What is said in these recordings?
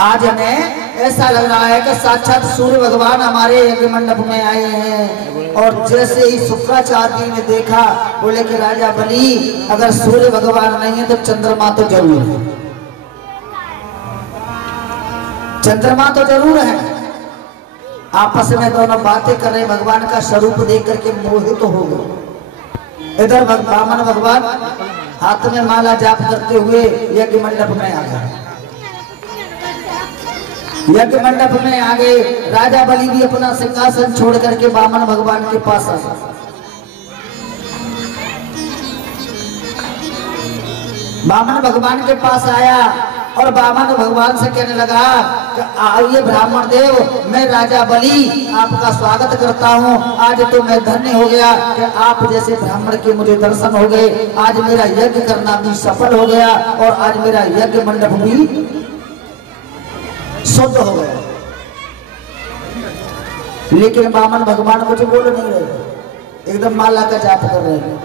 आज हमें ऐसा लग रहा है कि साक्षात सूर्य भगवान हमारे यज्ञ मंडप में आए हैं। और जैसे ही शुक्राचार्य ने देखा, बोले कि राजा बलि, अगर सूर्य भगवान नहीं है तो चंद्रमा तो जरूर है, चंद्रमा तो जरूर है। आपस में दोनों बातें कर रहे, भगवान का स्वरूप देख करके मोहित हो गए। इधर वामन भगवान हाथ में माला जाप करते हुए यज्ञ मंडप में आ गए। यज्ञ मंडप में आ गए। राजा बलि भी अपना सिंहासन छोड़ करके वामन भगवान के पास आ गए। वामन भगवान के पास आया और वामन भगवान से कहने लगा कि आइए ब्राह्मण देव, मैं राजा बलि आपका स्वागत करता हूँ। आज तो मैं धन्य हो गया कि आप जैसे ब्राह्मण के मुझे दर्शन हो गए। आज मेरा यज्ञ करना भी सफल हो गया और आज मेरा यज्ञ मंडप भी शुद्ध हो गया। लेकिन वामन भगवान कुछ बोल नहीं रहे, एकदम माला का जाप कर रहे हैं,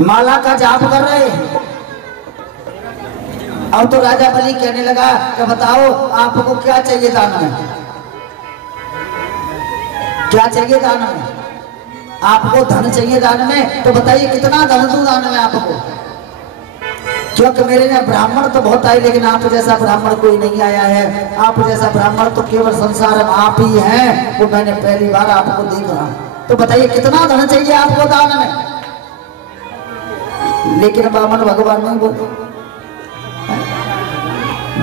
माला का जाप कर रहे हैं। अब तो राजा बलि कहने लगा कि बताओ आपको क्या चाहिए दान में, क्या चाहिए दान में? आपको धन चाहिए दान में, तो बताइए कितना धन दूं दान में आपको? क्योंकि मेरे यहाँ ब्राह्मण तो बहुत आए, लेकिन आप जैसा ब्राह्मण कोई नहीं आया है। आप जैसा ब्राह्मण तो केवल संसार में आप ही हैं, वो मैंने पहली बार आपको देख रहा हूं। तो बताइए कितना धन चाहिए आपको दान में? लेकिन वामन भगवान नहीं बोले,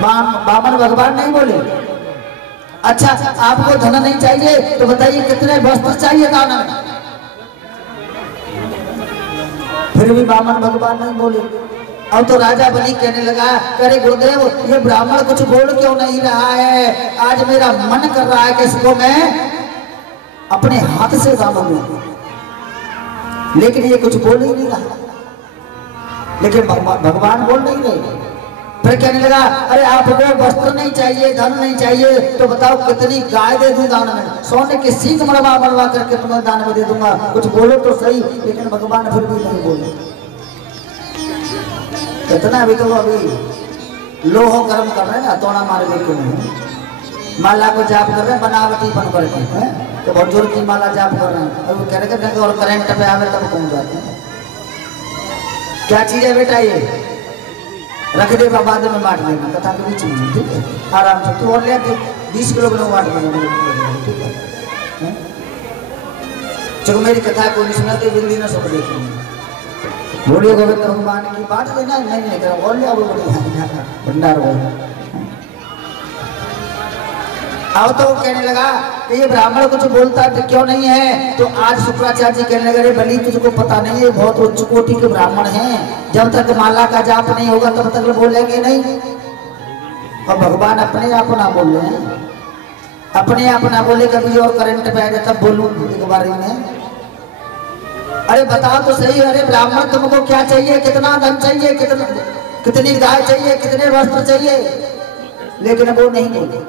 वामन भगवान नहीं बोले। अच्छा, आपको धन नहीं चाहिए तो बताइए कितने वस्त्र चाहिए दान में? फिर भी वामन भगवान नहीं बोले। अब तो राजा बलि कहने लगा, अरे गुरुदेव, ये ब्राह्मण कुछ बोल क्यों नहीं रहा है? आज मेरा मन कर रहा है कि इसको मैं अपने हाथ से दान दूं, लेकिन ये कुछ बोल ही नहीं रहा। लेकिन भगवान बोल नहीं रहे। फिर कहने लगा, अरे आपको वस्त्र नहीं चाहिए, धन नहीं चाहिए, तो बताओ कितनी गाय दे दूं दान में? सोने की सीख मरवा मरवा करके तुम्हें दान में दे दूंगा, कुछ बोलो तो सही। लेकिन भगवान फिर भी नहीं बोले। कितना अभी तो अभी लोहो कर्म कर रहे हैं ना, तोड़ा मार लेके नहीं, माला को जाप कर रहे हैं बनावटी बन करके, तो बहुत जोर की माला जाप कर रहे हैं। अब कह रहे हैं और करंट पे आवे तब पहुंच जाते हैं। क्या चीज है बेटा? ये रख दे, बाद में बांट देना, कथा के बीच में, ठीक है? आराम से तू और ले 20 किलो लोग बांट देना, ठीक है? चलो मेरी कथा को नहीं सुनाते, बिंदी ना सब देखेंगे। बोलिए गोविंद भगवान की बात देना नहीं लेकर और ले आओ भंडार हो। अब तो कहने लगा कि ये ब्राह्मण कुछ बोलता है तो क्यों नहीं है? तो आज शुक्राचार्य जी कहने लगे, बलि तुझको पता नहीं है, बहुत उच्च कोटि के ब्राह्मण हैं, जब तक माला का जाप नहीं होगा तब तक बोलेंगे नहीं। और भगवान अपने आप ना बोल रहे हैं, अपने आप ना बोले, कभी और करंट पे आ जाए तब बोलूं एक बार में। अरे बताओ तो सही, अरे ब्राह्मण तुमको क्या चाहिए? कितना धन चाहिए? कितनी गाय चाहिए? कितने वस्त्र चाहिए? लेकिन वो नहीं बोले,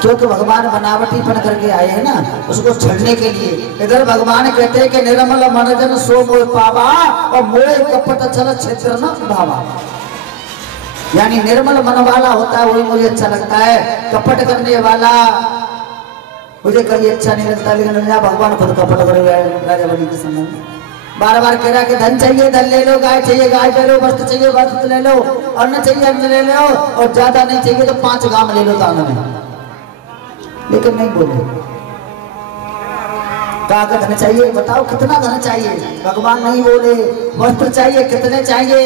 क्योंकि भगवान बनावटी बन करके आए हैं ना, उसको छड़ने के लिए। इधर भगवान कहते हैं कि निर्मल मन जन सो मोह पावा, और मोह कपट छल क्षेत्र न भावा। यानी निर्मल मन वाला होता है वही मुझे अच्छा लगता है, कपट करने वाला मुझे कभी अच्छा नहीं लगता। लेकिन भगवान खुद कपट कर राजा बलि के समय बार बार कह रहा कि धन चाहिए धन ले लो, गाय चाहिए गाय ले लो, वस्त्र चाहिए वस्त्र ले लो, अन्न चाहिए अन्न ले लो, और ज्यादा नहीं चाहिए तो 5 गांव ले लो दान में। लेकिन नहीं बोले। कहा का धन चाहिए, बताओ कितना धन चाहिए? भगवान नहीं बोले। वस्त्र चाहिए, कितने चाहिए?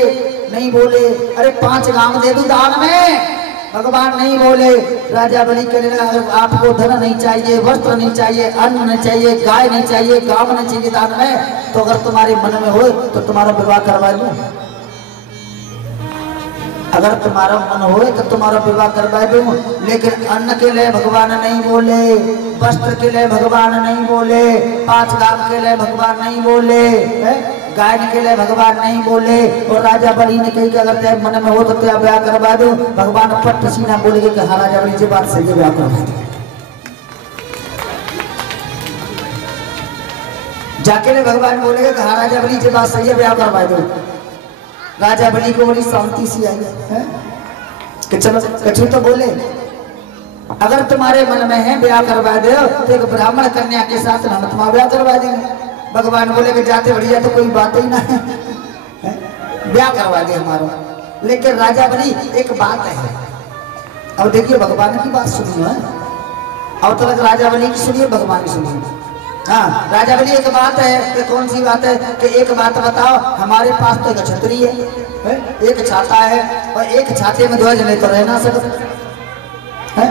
नहीं बोले। अरे 5 गांव दे दूं दान में? भगवान नहीं बोले। राजा बलि कहने लगा, अगर आपको धन नहीं चाहिए, वस्त्र नहीं चाहिए, अन्न नहीं चाहिए, गाय नहीं चाहिए, गांव नहीं चाहिए दान में, तो अगर तुम्हारे मन में हो तो तुम्हारा विवाह करवा दूं। अगर तुम्हारा मन हो तो तुम्हारा विवाह करवा दूं। लेकिन अन्न के लिए भगवान नहीं बोले, वस्त्र के लिए भगवान नहीं बोले, 5 गांव के लिए भगवान नहीं बोले, गाय के लिए भगवान नहीं बोले। और राजा बलि ने कही कि अगर तेरे मन में हो तो तेरा ब्याह करवा दूं। भगवान पट सीना बोले कि हाँ राजा बलि जी बात सही है, ब्याह करवा दो। जाके ने भगवान बोलेगा कि हाँ राजा बलि जी बात सही है, ब्याह करवा दो। राजा बलि को बड़ी शांति सी आई है कि चलो कछु तो बोले, अगर तुम्हारे मन में है ब्याह करवा दो तो एक ब्राह्मण कन्या के साथ हम तुम्हारा ब्याह करवा देंगे। भगवान बोले कि जाते बढ़िया तो कोई बात ही ना है, ब्याह करवा दे हमारा। लेकिन राजा बलि एक बात है, अब देखिए भगवान की बात सुनिए, अब तक राजा बलि की सुनिए, भगवान की सुनिए। हाँ, राजा बलि एक बात है कि कौन सी बात है कि एक बात बताओ, हमारे पास तो एक छतरी है, एक छाता है, और एक छाते में दो जने तो रह ना सकते है,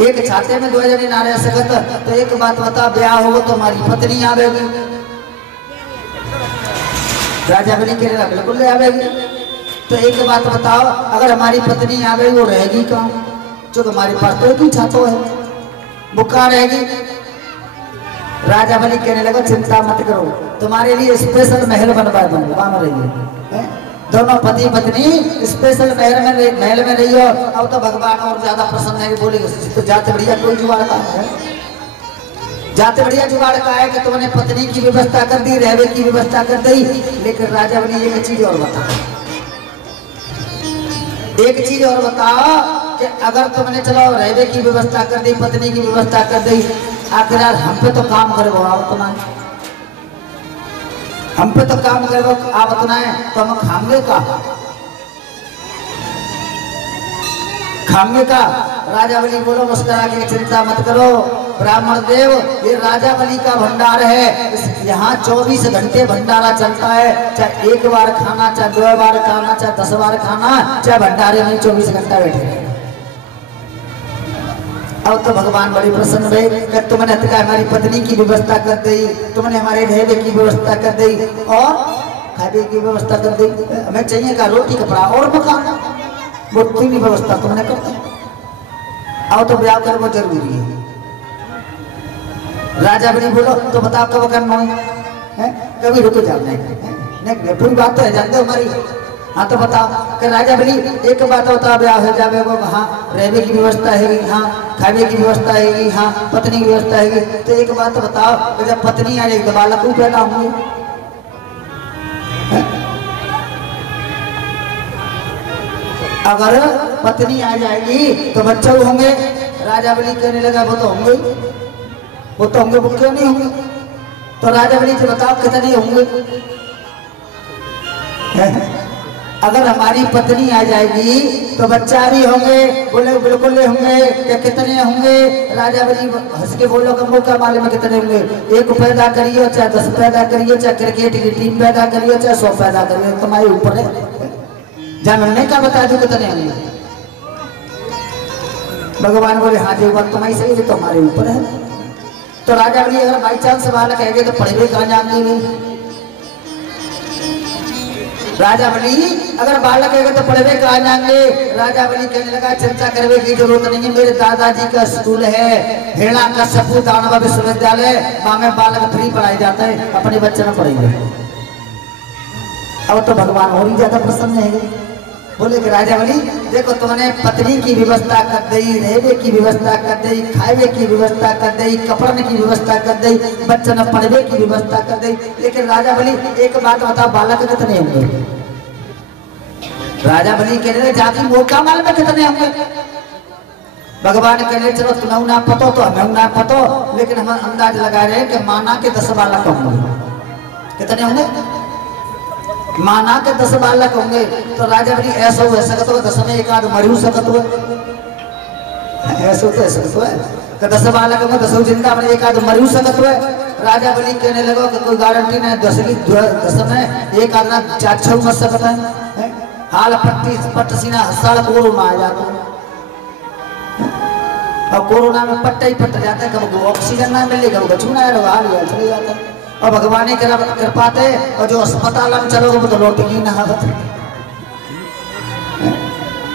एक छाते में दो जने ना रह सकते। तो एक बात बताओ, ब्याह हो तो हमारी पत्नी आवेगी। राजा बलि कह रहा बिल्कुल ले आवेगी। तो एक बात बताओ, अगर हमारी पत्नी आवेगी वो रहेगी कहाँ? जो हमारे पास तो एक ही छातो है, वो कहाँ रहेगी? राजा बलि कहने लगा चिंता मत करो, तुम्हारे लिए स्पेशल महल बनवा दूंगा, वहां में रहिए, दोनों पति पत्नी स्पेशल महल में रहियो। अब तो भगवान और ज्यादा प्रसन्न है कि बोलेगे तो जाते बढ़िया कोई जुगाड़ का है, जाते बढ़िया जुगाड़ का है कि तुमने पत्नी की व्यवस्था कर दी, रहने की व्यवस्था कर दी। लेकिन राजा बलि एक चीज और बताओ, एक चीज और बताओ कि अगर तुमने चलो रहने की व्यवस्था कर दी, पत्नी की व्यवस्था कर दी, आखिर हम पे तो काम करे आप उतना, हम पे तो काम करे आप उतना है, तो हम खाएंगे का, खाएंगे का? राजा बलि बोलो मुस्कुरा के चिंता मत करो ब्राह्मण देव, ये राजा बलि का भंडार है, यहाँ 24 घंटे भंडारा चलता है, चाहे एक बार खाना, चाहे 2 बार खाना, चाहे 10 बार खाना, चाहे भंडारे में 24 घंटा बैठे। अब तो भगवान बड़ी प्रसन्न हुए कि तुमने हमारी पत्नी की व्यवस्था कर दी, तुमने हमारे रहने की व्यवस्था कर दी और खाने की व्यवस्था कर दी, हमें चाहिए का रोटी कपड़ा और मकान, वो तीन व्यवस्था तुमने कर दी। अब तो ब्याह कर वो जरूरी है। राजा बलि बोलो तो बताओ कब करना है? कभी रुको जाओ, नहीं पूरी बात तो है, जानते हो हमारी। हाँ तो बताओ कि राजा बलि एक बात बताओ, ब्याह हो जावे वो, हाँ रहने की व्यवस्था है, हाँ खाने की व्यवस्था है, हाँ पत्नी की व्यवस्था है। तो एक बात बताओ कि जब पत्नी आ जाएगी तो बालक को पैदा होंगे, अगर पत्नी आ जाएगी तो बच्चे होंगे। राजा बलि कहने लगा वो तो होंगे, वो तो होंगे, वो क्यों नहीं होंगे? तो राजा बलि से बताओ कितने होंगे? अगर हमारी पत्नी आ जाएगी तो बच्चा भी होंगे। बोले बिल्कुल होंगे। क्या कितने होंगे? राजा बलि हंस के बोलो कि मौका माले में कितने होंगे? एक पैदा करियो, चाहे 10 पैदा करियो, चाहे क्रिकेट की टीम पैदा करियो, चाहे 100 पैदा करियो, तुम्हारे ऊपर है। जानने का बता दो कितने होंगे। भगवान बोले हाँ जी बात तुम्हारी सही है, तुम्हारे ऊपर है। तो राजा बलि अगर बाई चांस बालक कहेंगे तो पढ़े कहाँ जाएंगे? राजा बलि अगर बालक है तो पढ़वे कहाँ जाएंगे? राजा बलि कहने लगा चिंता करने की जरूरत नहीं है, मेरे दादाजी का स्कूल है हिरणा का सपू दानव विश्वविद्यालय, वहां में बालक फ्री पढ़ाए जाते हैं, अपने बच्चे में पढ़ेंगे। अब तो भगवान और ही ज्यादा प्रसन्न है। बोले कि राजा बलि देखो तुमने पत्नी की व्यवस्था कर दी, रहने की व्यवस्था कर दी, खाने की व्यवस्था कर दी, कपड़ने की व्यवस्था कर दी, बच्चे न पढ़ने की व्यवस्था कर दी। लेकिन राजा बलि एक बात बताओ बालक कितने होंगे? राजा बलि कह रहे जाति मौका माल में कितने होंगे? भगवान कह रहे चलो तुम्हें ना पतो तो हमें ना पतो, लेकिन हम अंदाज लगा रहे हैं कि माना के 10 बालक होंगे। कितने होंगे? माना के 10 बालक होंगे। तो राजा बलि ऐसा हो सकता हो 10 में एक आध मर हो सकता हो, ऐसा तो ऐसा तो है कि 10 बालक में 10 जिंदा में एक आध मर हो सकता है। राजा बलि कहने लगा कि कोई गारंटी नहीं, 10 में एक आध ना 4-6 मर सकता है। हाल पट सीना साल कोरोना आ जाता है, और कोरोना में पट्टा ही पट जाता है, कब ऑक्सीजन ना मिलेगा वो बचूना है, हाल चले जाता है। और भगवान ही कर पाते, और जो अस्पताल में चलोगे वो तो लौटेगी ना।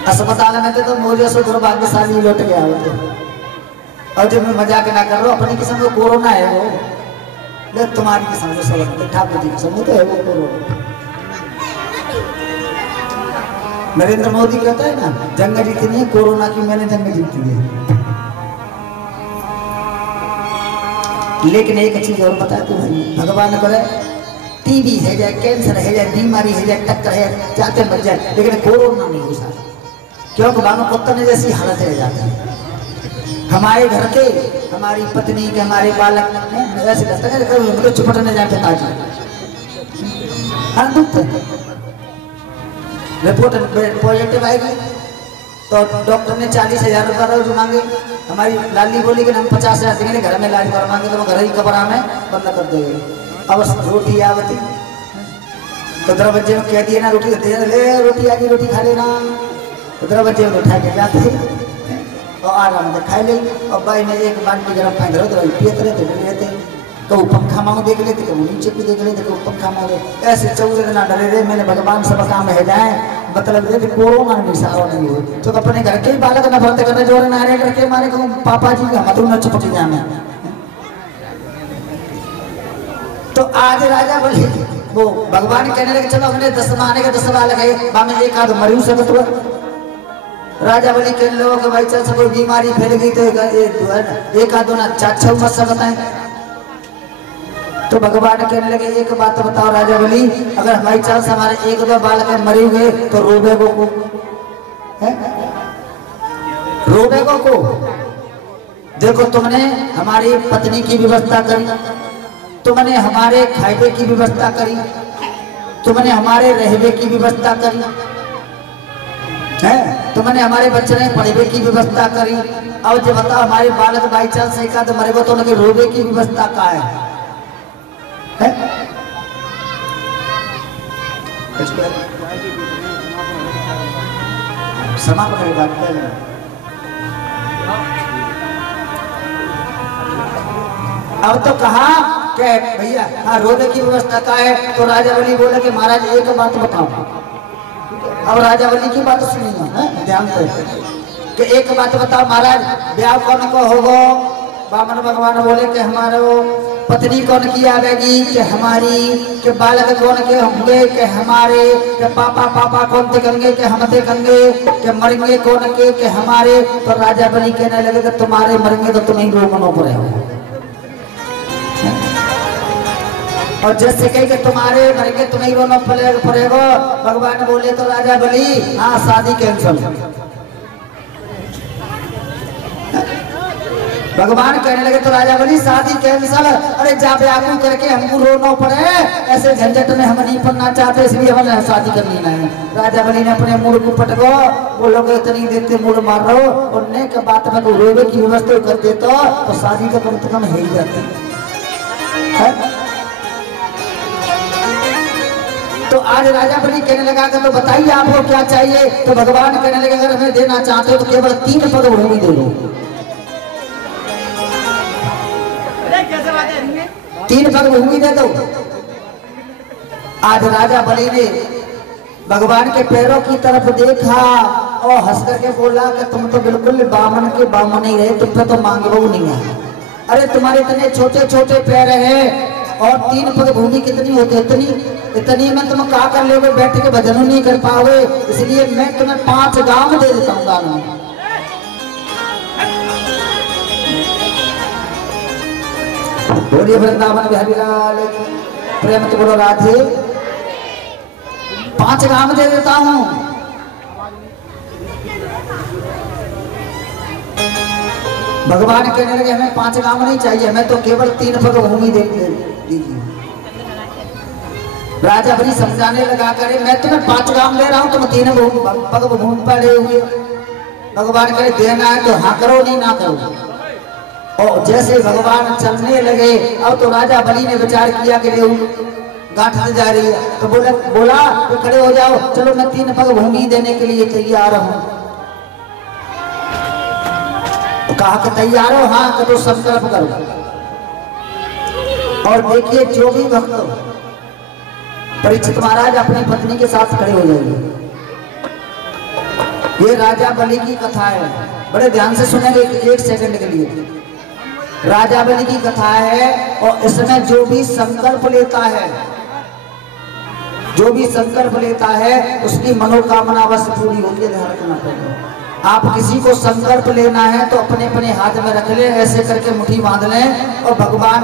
अस्पताल में तो मुझे से दुर्भाग्यशाली लौट गया होते। और जब मैं मजाक ना कर रहा हूँ, अपनी किस्म को कोरोना है वो, देख तुम्हारी किस्म को सब ठाकुर जी किस्म तो है वो कोरोना। नरेंद्र मोदी कहता है ना जंग जीतनी है, कोरोना की मैंने जंग जीती है। लेकिन एक चीज और बता तू भाई, भगवान करे टीबी है जाए, कैंसर है जाए, बीमारी है जाए, टक्कर है जाते मर जाए, लेकिन कोरोना नहीं हो सकता, क्योंकि मानो कुत्ते जैसी हालत रह जाती है। हमारे घर के, हमारी पत्नी के, हमारे बालक ऐसे करते हैं, मुझे चुपटने जाए पिताजी, रिपोर्ट पॉजिटिव आएगी तो डॉक्टर ने 40,000 रुपया रोज मांगे। हमारी लाली बोली कि हम 50,000 देंगे, घर में इलाज करवाएंगे तो घर ही कब्र में बंद कर देंगे। अब रोटी आवती तो दरवाजे में कह दिए ना, रोटी ले रोटी आ गई, रोटी खा लेना, तो दरवाजे में उठा के जाते और आराम से खाई ले। और भाई में एक बाल्टी गर्म पानी धरो तो पियते रहते रहते, कभी पंखा मांग देख लेते, कभी नीचे भी देख लेते, कभी पंखा मांगे, ऐसे 14 दिन डरे रहे। मैंने भगवान सब काम है जाए, मतलब ये कोरोना नहीं सारा नहीं हो तो अपने घर के बालक न भरते करने जोर नारे करके मारे कहूँ पापा जी का मतलब न चुपटी जामे। तो आज राजा बोले वो भगवान कहने लगे चलो हमने 10 माने के 10 बालक है, बामे एक आध मरी सकत हुआ। राजा बोली कह लो कि भाई चल कोई बीमारी फैल गई तो एक आध ना 4-6 मत सकता है। तो भगवान कहने लगे एक बात बताओ राजा बोली, अगर हमारी चाल से हमारे 1-2 बालक मरे हुए तो रोबे को है? रोबे को देखो, तुमने हमारी पत्नी की व्यवस्था करी, तुमने हमारे खाने की व्यवस्था करी, तुमने हमारे रहने की व्यवस्था करी है, तुमने हमारे बच्चे ने पढ़ने की व्यवस्था करी। अब जो बताओ हमारे बालक बाई चांस एक आध मरेगा तो उनके रोबे की व्यवस्था का है? समाप्त करें बात कर। अब तो कहा कि भैया हाँ रोने की व्यवस्था का है। तो राजा बलि बोला कि महाराज एक बात बताओ। अब राजा बलि की बात सुनिए ध्यान से कि एक बात बताओ महाराज, ब्याह कौन को होगा? बामन भगवान बोले कि हमारे पत्नी कौन की आवेगी, कि हमारी, कि बालक कौन के होंगे, कि हमारे, कि पापा पापा कौन देखेंगे, कि हम देखेंगे, कि मरेंगे कौन के, कि हमारे। तो राजा बलि कहने लगे कि तुम्हारे मरेंगे तो तुम्हें रोमनो पड़ेगा। और जैसे कहे कि तुम्हारे मरेंगे तुम्हें रोना पड़ेगा। भगवान बोले तो राजा बलि हाँ शादी कैंसिल। भगवान कहने लगे तो राजा बलि शादी कैंसिल। अरे जा व्याकुल करके हमको रोना पड़े, ऐसे झंझट में हम नहीं पड़ना चाहते, इसलिए हमें शादी करनी नहीं। राजा बलि ने अपने मूड को पटको, वो लोग इतनी देते मूड मार रहे हो और ने के बात में को रोवे की व्यवस्था कर दे तो शादी तो कम से कम हो ही जाती है। तो आज राजा बलि कहने लगा कि तो बताइए आपको क्या चाहिए? तो भगवान कहने लगे अगर हमें देना चाहते हो तो केवल 3 पग भूमि दे दो। 3 पग भूमि दे दो। आज राजा बलि ने भगवान के पैरों की तरफ देखा और हंस करके बोला कि तुम तो बिल्कुल बामन के बामन ही रहे, तुम पे तो मांगे वो नहीं है। अरे तुम्हारे इतने छोटे छोटे पैर हैं और 3 पग भूमि कितनी होती है? इतनी में तुम क्या कर लोगे? बैठ के भजन नहीं कर पाओगे, इसलिए मैं तुम्हें 5 गांव दे देता हूँ। गांव बोलिए वृंदावन बिहारी लाल प्रेम तो बोलो राधे। 5 गांव दे देता हूँ। भगवान कहने लगे हमें 5 गांव नहीं चाहिए, हमें तो केवल 3 पग भूमि दे दीजिए। राजा बलि समझाने लगा करे मैं तुम्हें 5 गांव दे रहा हूँ, तुम 3 पग भूमि पर ले हुए। भगवान कहे देना है तो हाँ करो, नहीं ना करो। और जैसे भगवान चलने लगे अब तो राजा बलि ने विचार किया कि गांठ जा रही है, तो बोला तो खड़े हो जाओ, चलो मैं 3 पग भूमि देने के लिए तैयार हूँ। तो कहा कि तैयार हो? हाँ। कि तो संकल्प करो। और देखिए जो भी भक्त परीक्षित महाराज अपनी पत्नी के साथ खड़े हो जाएंगे। ये राजा बलि की कथा है, बड़े ध्यान से सुनेंगे 1 सेकंड के लिए। राजा बलि की कथा है और इसमें जो भी संकल्प लेता है, जो भी संकल्प लेता है उसकी मनोकामना अवश्य पूरी होती है। ध्यान रखना पड़ेगा। आप किसी को संकल्प लेना है तो अपने अपने हाथ में रख ले, ऐसे करके मुट्ठी बांध लें और भगवान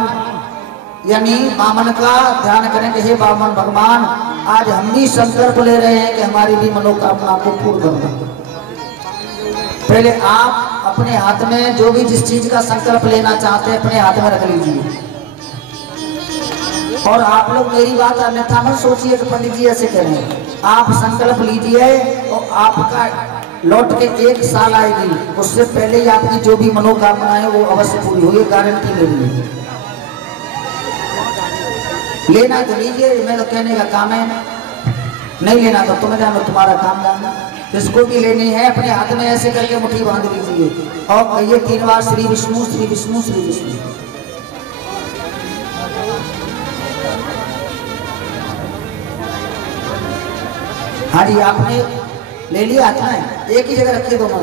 यानी बामन का ध्यान करें कि हे बामन भगवान, आज हम भी संकल्प ले रहे हैं कि हमारी भी मनोकामना को पूर्ण करना। पहले आप अपने हाथ में जो भी जिस चीज का संकल्प लेना चाहते हैं अपने हाथ में रख लीजिए। और आप लोग मेरी बात अन्यथा मत सोचिए कि पंडित जी ऐसे करें। आप संकल्प लीजिए और आपका लौट के 1 साल आएगी, उससे पहले ही आपकी जो भी मनोकामना है वो अवश्य पूरी होगी, गारंटी मेरी है। लेना तो लीजिए, मैं तो कहने का काम है, नहीं लेना तो तुम्हें जानो, तुम्हारा काम जानना। जिसको भी लेनी है अपने हाथ में ऐसे करके मुट्ठी बांध लीजिए और कहिए 3 बार श्री विष्णु श्री विष्णु श्री विष्णु। हाँ जी, आपने ले लिया हाथ में, एक ही जगह रखिए दोनों,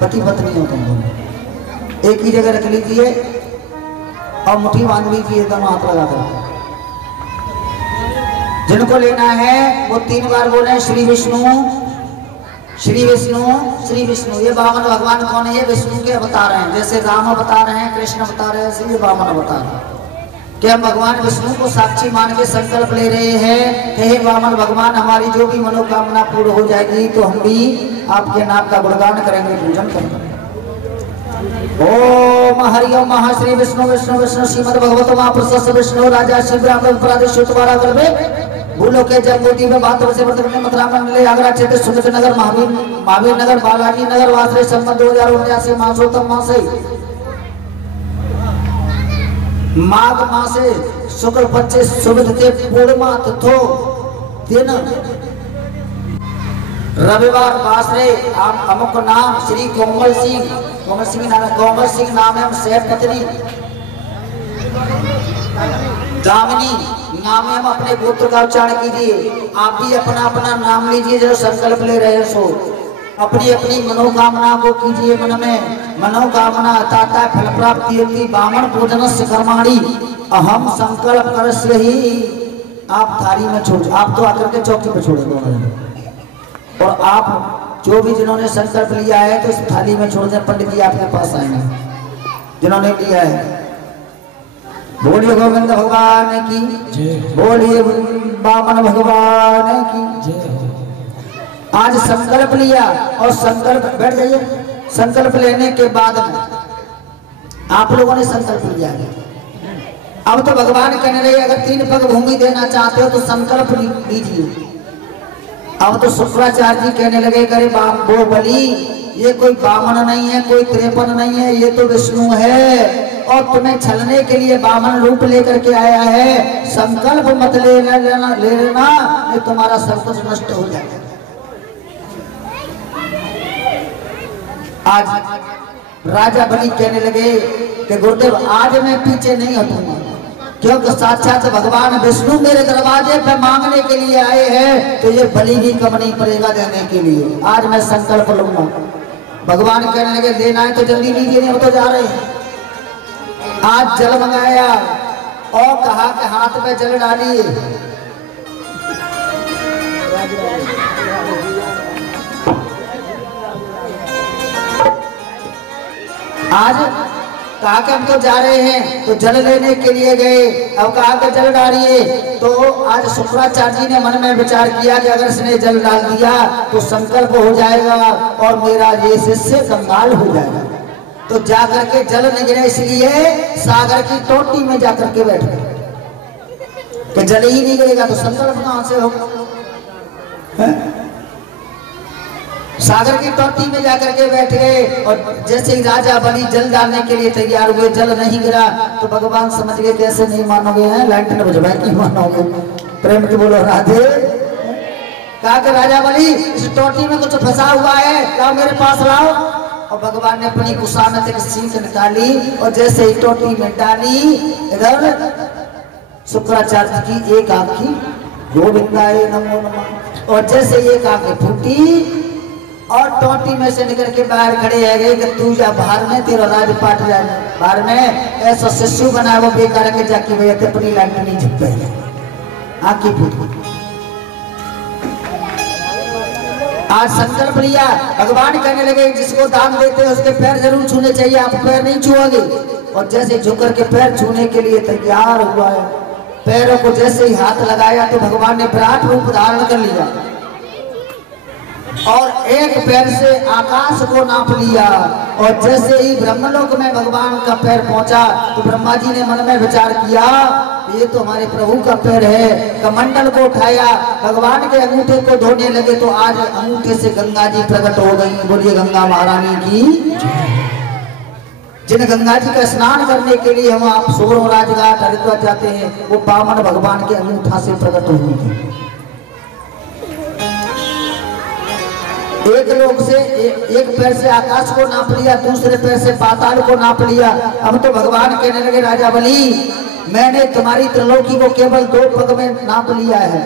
पति पत्नी हो तुम दोनों, एक ही जगह रख लीजिए और मुट्ठी बांध लीजिए दोनों हाथ लगाकर। जिनको लेना है वो 3 बार बोले श्री विष्णु श्री विष्णु श्री विष्णु। ये वामन भगवान कौन है? ये विष्णु के अवतार हैं। जैसे राम अवतार हैं, कृष्ण अवतार है, ऐसे ये वामन अवतार है। कि हम भगवान विष्णु को साक्षी मान के संकल्प ले रहे हैं कि हे वामन भगवान, हमारी जो भी मनोकामना पूर्ण हो जाएगी तो हम भी आपके नाम का गुणगान करेंगे, पूजन करेंगे। ओम हरि ओम महाश्री विष्णु विष्णु विष्णु श्रीमद भगवत महाप्रसाद विष्णु राजा श्री ब्राह्मण प्रादेश उत्तरा गर्भे भूलो के जम्बूटी में बात से वर्तमान मथुरा मंडले आगरा क्षेत्र सुमित नगर महावीर नगर बालाजी नगर वासरे संबंध 2079 मासोत्तम मासे माघ मासे शुक्ल 25 सुमित के पूर्णिमा तिथो दिन रविवार वासरे अमुक नाम श्री कोमल सिंह नाम है सेठ पत्नी दामिनी नाम है। हम अपने गोत्र का उच्चारण कीजिए। आप भी अपना अपना नाम लीजिए जो संकल्प ले रहे हैं, सो अपनी अपनी मनोकामना को कीजिए मन में। मनोकामना ताता फल प्राप्ति होती बामन पूजन से कर्माणी अहम संकल्प करस्य ही। आप थाली में छोड़, आप तो आकर के चौकी पे छोड़ेंगे और आप जो भी जिन्होंने संकल्प लिया है तो इस थाली में छोड़ दें। पंडित जी आपके पास आएंगे जिन्होंने लिया है। बोलिए गोविंद भगवान की, बोलिए बामन भगवान की। आज संकल्प लिया और संकल्प, बैठ जाइए। संकल्प लेने के बाद में आप लोगों ने संकल्प लिया है, अब तो भगवान कहने रहे अगर 3 पग भूमि देना चाहते हो तो संकल्प लीजिए। अब तो शुक्राचार्य जी कहने लगे करे वो बलि ये कोई बामन नहीं है, कोई 53 नहीं है, ये तो विष्णु है और तुम्हें छलने के लिए बामन रूप लेकर के आया है। संकल्प मत ले लेना ये तुम्हारा सब कुछ नष्ट हो जाएगा। आज राजा बलि कहने लगे कि गुरुदेव आज मैं पीछे नहीं हटूंगा, क्योंकि साक्षात भगवान विष्णु मेरे दरवाजे पे मांगने के लिए आए हैं, तो ये बलि भी कम नहीं पड़ेगा देने के लिए। आज मैं संकल्प लूंगा। भगवान कहने लगे देना है तो जल्दी लीजिए, नहीं हो तो जा रहे हैं। आज जल मंगाया और कहा कि हाथ में जल डालिए। आज कहा कि हम तो जा रहे हैं तो जल लेने के लिए गए। अब कहा कि जल डालिए, तो आज शुक्राचार्य जी ने मन में विचार किया कि अगर इसने जल डाल दिया तो संकल्प हो जाएगा और मेरा ये शिष्य कंगाल हो जाएगा। तो जाकर के जल नहीं गिरा, इसलिए सागर की टोटी में जाकर के बैठ गए कि जल ही नहीं गिरेगा तो संकल्प कहां से होगा। सागर की टोटी में जाकर के बैठ गए और जैसे ही राजा बलि जल डालने के लिए तैयार हुए, जल नहीं गिरा तो भगवान समझ गए कैसे नहीं मानोगे हैं, लाइट बजवाए नहीं मानोगे। प्रेम की बोलो राधे। कहा कि राजा बलि इस टोटी में कुछ फंसा हुआ है, क्या मेरे पास लाओ। और भगवान ने अपनी कुशानत एक सीख निकाली और जैसे ही टोटी में डाली, इधर शुक्राचार्य की एक आंख की गोविंदाय नमो नमः, और जैसे एक आंख फूटी और टोटी में से निकल के बाहर खड़े है गए कि तू जा बाहर में, तेरा राजपाट जाए बाहर में। ऐसा शिशु बना वो बेकार के जाके भैया अपनी लाइन में नहीं झुक पाएगा, आंखें फूट। आज संकल्प लिया, भगवान कहने लगे जिसको दान देते हैं उसके पैर जरूर छूने चाहिए। आप पैर नहीं छुओगे, और जैसे झुकर के पैर छूने के लिए तैयार हुआ है। पैरों को जैसे ही हाथ लगाया तो भगवान ने विराट रूप धारण कर लिया और एक पैर से आकाश को नाप लिया। और जैसे ही ब्रह्मलोक में भगवान का पैर पहुंचा तो ब्रह्मा जी ने मन में विचार किया, ये तो हमारे प्रभु का पैर है। कमंडल को उठाया, भगवान के अंगूठे को धोने लगे तो आज अंगूठे से गंगा जी प्रकट हो गई। बोलिए गंगा महारानी की। जिन गंगा जी का स्नान करने के लिए हम आप सोरो राजघाट हरिद्वार जाते हैं, वो बामन भगवान के अंगूठा से प्रकट हुई थी। एक लोग से एक पैर से आकाश को नाप लिया, दूसरे पैर से पाताल को नाप लिया। अब तो भगवान कहने लगे, राजा बलि मैंने तुम्हारी त्रिलोकी को केवल 2 पग में नाप लिया है,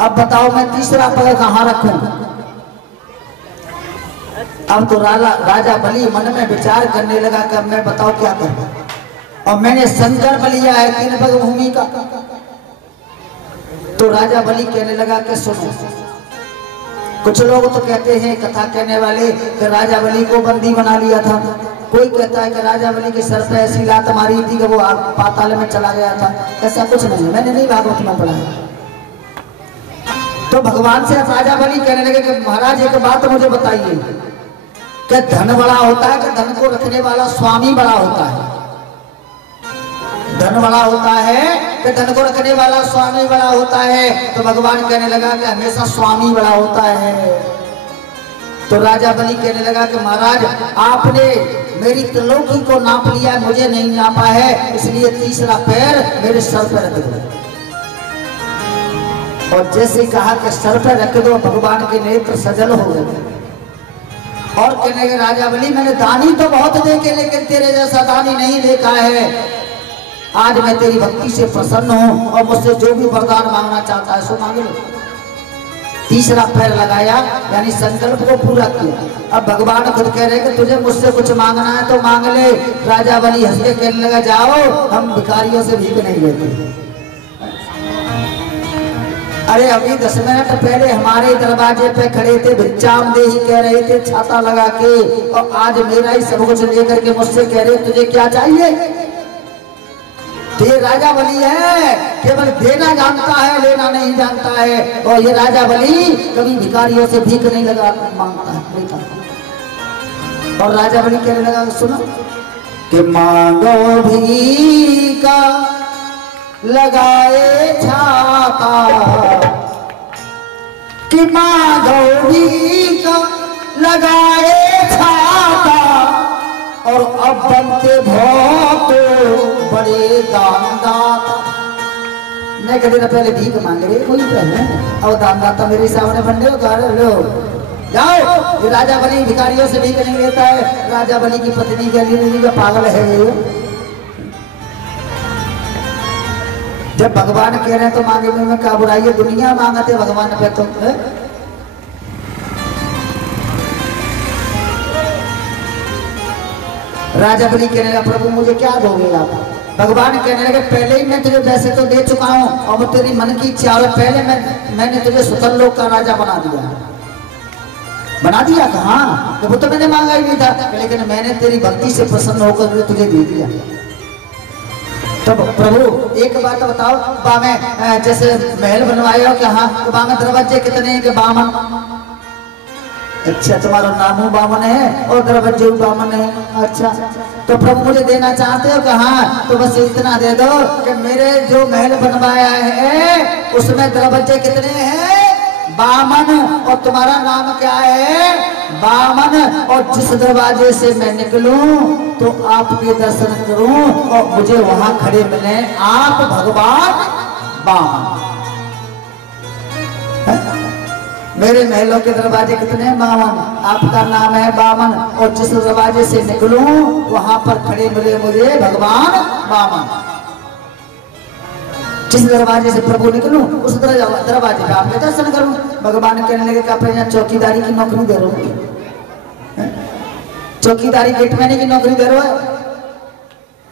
अब बताओ मैं तीसरा पग कहाँ रखूं। अब तो राजा बलि मन में विचार करने लगा कि अब मैं बताओ क्या करूं। और मैंने संकल्प लिया है 3 पग भूमि का। तो राजा बलि कहने लगा कि सुनो, कुछ लोग तो कहते हैं, कथा कहने वाले, कि राजा बलि को बंदी बना लिया था। कोई कहता है कि राजा बलि के सर पे ऐसी लात मारी थी कि वो पाताल में चला गया था। ऐसा कुछ नहीं, मैंने नहीं भागवत में पढ़ा है। तो भगवान से राजा बलि कहने लगे कि महाराज एक बात मुझे बताइए, कि धन बड़ा होता है कि धन को रखने वाला स्वामी बड़ा होता है? धन बड़ा होता है कि धन को रखने वाला स्वामी बड़ा होता है? तो भगवान कहने लगा कि हमेशा स्वामी बड़ा होता है। तो राजा बलि कहने लगा कि महाराज आपने मेरी त्रिलोकी को नाप लिया, मुझे नहीं नापा है, इसलिए तीसरा पैर मेरे सर पर रख दो। और जैसे ही कहा कि सर पर रख दो, भगवान के नेत्र सजल हो गए। और कहने लगे, राजा बलि मैंने दानी तो बहुत देखे, लेकिन तेरे जैसा दानी नहीं देखा है। आज मैं तेरी भक्ति से प्रसन्न हूं और मुझसे जो भी वरदान मांगना चाहता है सो मांग लो। तीसरा पैर लगाया, यानी संकल्प को पूरा किया। अब भगवान खुद कह रहे कि तुझे मुझसे कुछ मांगना है तो मांग ले। राजा बलि हंस के कहने लगा, जाओ हम भिखारियों से भीख नहीं लेते। अरे अभी 10 मिनट पहले हमारे दरवाजे पे खड़े थे, भिक्षाम देही कह रहे थे छाता लगा के, और आज मेरा ही सब कुछ लेकर के मुझसे कह रहे तुझे क्या चाहिए? तो ये राजा बलि है, केवल देना जानता है, लेना नहीं जानता है। और ये राजा बलि कभी भिखारियों से भीख नहीं लगा मांगता है। और राजा बलि कहने लगा, सुनो कि मांगो भीखा लगाए छाता, कि मांगो भीखा लगाए छाता, और अब बनते बहुत बड़े दानदाता। मैं कभी ना पहले भीख मांग रही कोई है, अब दानदाता मेरे सामने बनने हो, घर लो जाओ। ये राजा बलि भिखारियों से भीख नहीं लेता है। राजा बलि की पत्नी का पागल है ये। जब भगवान कह रहे हैं तो मांगे में क्या बुराई है? दुनिया मांगते भगवान पे तो है? राजा बलि कहने लगा, प्रभु मुझे क्या दोगे आप? भगवान कहने लगे, पहले ही मैं तुझे वैसे तो दे चुका हूँ, और तेरी मन की इच्छा है, पहले मैंने तुझे सुतल लोक का राजा बना दिया। कहाँ? वो तो मैंने मांगा ही नहीं था, लेकिन मैंने तेरी भक्ति से प्रसन्न होकर तुझे दे दिया। तो प्रभु एक बात बताओ, बामें जैसे महल बनवाए हो क्या? हाँ। तो बामें दरवाजे कितने हैं? कि 52। अच्छा, तुम्हारा नाम बामन है और दरवाजे बामन है। अच्छा, तो प्रभु मुझे देना चाहते हो? कहाँ? तो बस इतना दे दो कि मेरे जो महल बनवाया है उसमें दरवाजे कितने हैं? 52। और तुम्हारा नाम क्या है? बामन। और जिस दरवाजे से मैं निकलूं तो आपके दर्शन करूं और मुझे वहां खड़े मिले आप भगवान बामन। मेरे महलों के दरवाजे कितने हैं? 52। आपका नाम है बामन, और जिस दरवाजे से निकलूं वहां पर खड़े मिले मुझे भगवान बामन। जिस दरवाजे से प्रभु निकलूं उस दरवाजे पे आपके दर्शन करूं। भगवान कहने लगे कि आप यहाँ चौकीदारी की नौकरी दे रहे हो? चौकीदारी गेट मैंने की नौकरी दे रहे हो?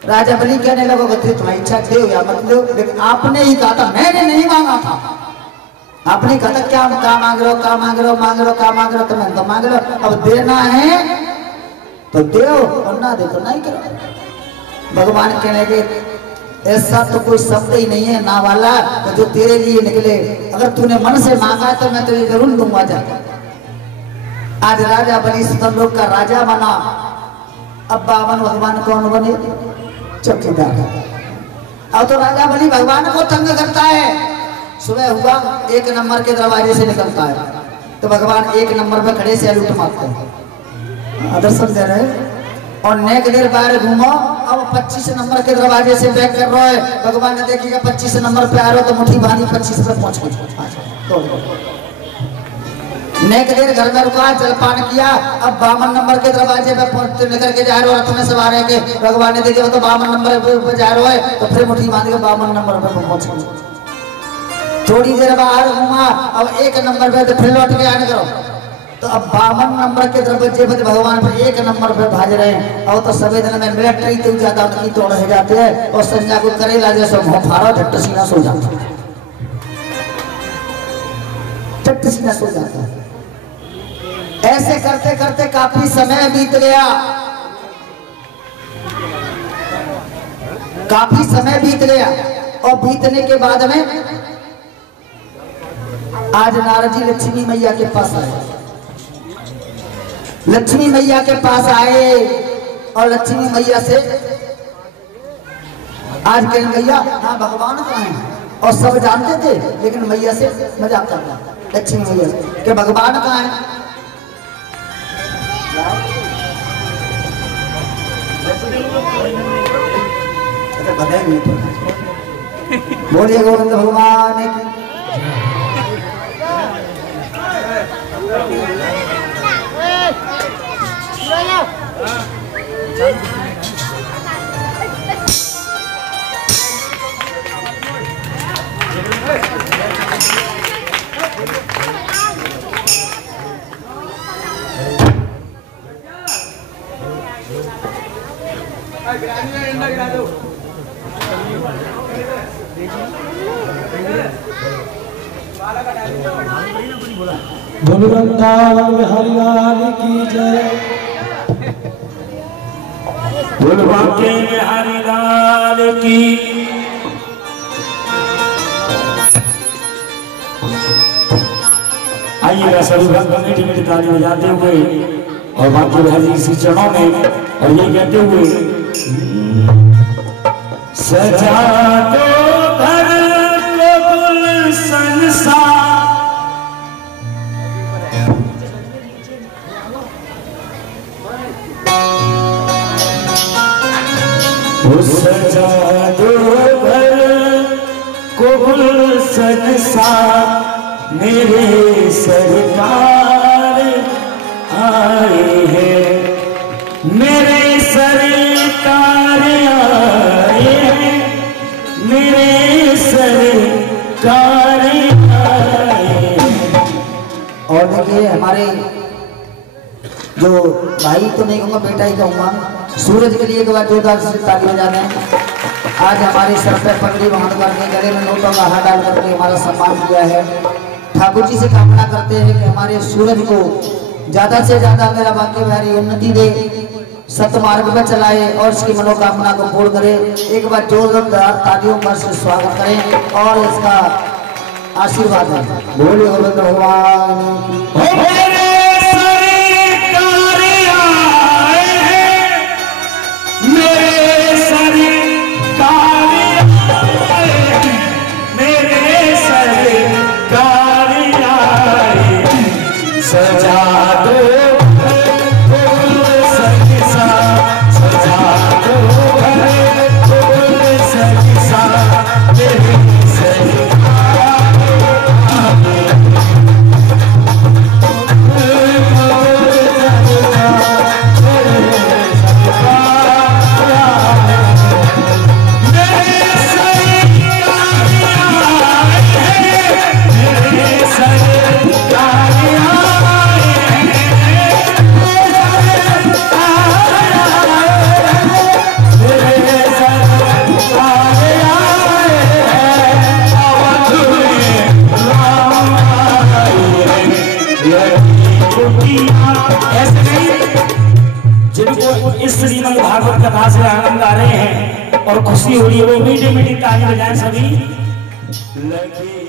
राजा बलि कहने लगा, तुम्हारी इच्छा दे या मत दो, लेकिन आपने ही कहा था, मैंने नहीं मांगा था। आपने कहा था क्या मांग रहे हो, क्या मांग रहे हो, मांग रहे हो, क्या मांग रहे हो? तो मैं तो मांग रहे हो। अब देना है तो दो और ना दे तो नहीं करो। भगवान कहने के ऐसा तो कोई शब्द ही नहीं है ना वाला तो जो तेरे लिए निकले, अगर तूने मन से मांगा तो मैं तुझे जरूर दूंगा। जाकर आज राजा बलि सुतन लोग का राजा बना। अब बावन भगवान कौन बने? चौकीदार। अब तो राजा बलि भगवान को तंग करता है। सुबह हुआ 1 नंबर के दरवाजे से निकलता है तो भगवान 1 नंबर पे खड़े से लूट मारते हैं। दर्शन दे रहे और नेक देर बाहर घूमो। अब 25 नंबर के दरवाजे से बैक कर रहा है। भगवान ने देखिएगा 25 नंबर पे आ रहे हो तो मुट्ठी बांधी 25 पे पहुंच गए। नेक देर घर में रुका, जलपान किया। अब 52 नंबर के दरवाजे पे निकल के जा रहे हो, रथ में सवार है के भगवान ने देखिए तो 52 नंबर पे जा रहे हो तो फिर मुट्ठी बांध के 52 नंबर पे पहुंच गए। थोड़ी देर बाहर घूमा, अब 1 नंबर पे तो फिर लौट के आने करो तो अब 52 नंबर के दरवाजे पे भगवान पर 1 नंबर पे भाज रहे हैं। और तो सभी दिन में मिलिट्री तो ज्यादा उनकी तोड़ रह जाते हैं और संजा को करेला जैसे मुंह फाड़ा झट्ट सीना सो जाता है, झट्ट सीना सो जाता है। ऐसे करते करते काफी समय बीत गया। काफी समय बीत गया और बीतने के बाद में आज नारद जी लक्ष्मी मैया के पास आए। लक्ष्मी मैया के पास आए और लक्ष्मी मैया से आज कहें मैया हाँ भगवान कहाँ हैं? और सब जानते थे लेकिन मैया से मजाक करना। लक्ष्मी मैया के भगवान कहाँ हैं? बोलिए गोविंद भगवान की। बोलो वृंदावन बिहारी लाल की जय। बोलो बांके बिहारी लाल की। आइएगा सभी भक्त मीठी मीठी ताली बजाते हुए और बांके बिहारी इसी चरणों में और ये कहते हुए सजा दो घर को गुल संसार सजा दो घर को गुल संसार मेरे सरकार आए हैं, मेरे सरकार आए हैं, मेरे सरकार आए हैं। और देखिए हमारे जो भाई तो नहीं कहूँगा बेटा ही कहूँगा, सूरज के लिए एक बार जोरदार से ताली बजा दें। आज हमारे सर पे पगड़ी बांध करके गले में नोटों का हाथ डाल करके हमारा सम्मान किया है। ठाकुर जी से कामना करते हैं कि हमारे सूरज को ज्यादा से ज्यादा मेरा बांके बिहारी उन्नति दे, सतमार्ग में चलाए और इसकी मनोकामना को पूर्ण करे। एक बार जोरदार तालियों पर से स्वागत करें और इसका आशीर्वाद है। बोलिए गोविंद भगवान। कथा से आनंद आ रहे हैं और खुशी हो रही है, वो मीठी मीठी ताली बजाएं सभी लड़के।